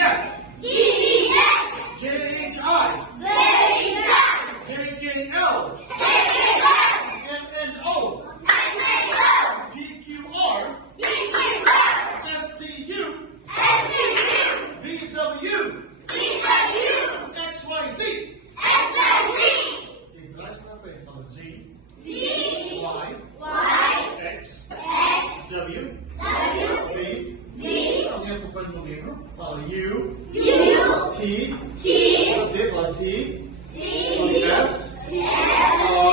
DEF. JHI. JKL. MNO. PQR. STU. VW. XYZ. E traz pra frente. Fala Z. Y. X. W. V. Alguém acompanha no livro? Fala U. T. Fala T. S.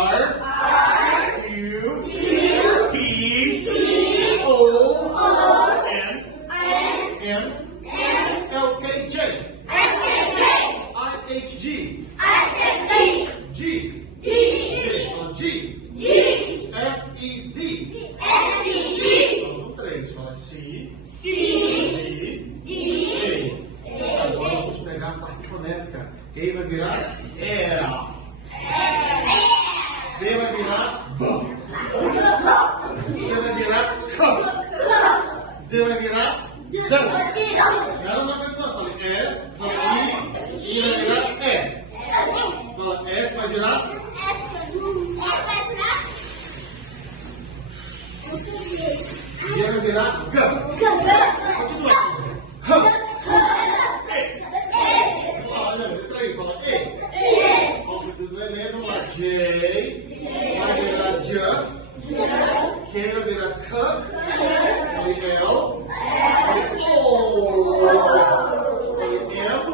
R. Q. P. O. N. M. LKJ. IHG. G. Fala G. FED. Falou 3. Fala C. D. Agora vamos pegar a parte fonética. E vai virar ERA. B vai virar B. C vai virar C. D vai virar D. Ela não vai virar. Fala E. Fala I. I vai virar E. Fala F vai virar G vai virar G. Continua. Olha, letra aí, fala E. Vamos lá, J. Vai virar J. K vai virar K. L. O. M.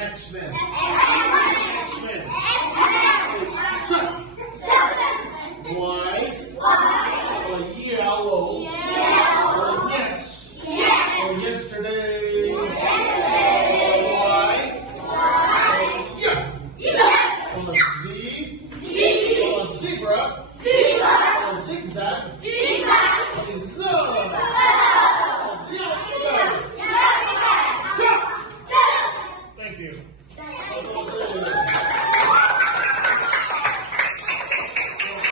X-Men. Yellow. Yes. Yesterday. Z. Zebra. Zigzag. Thank you.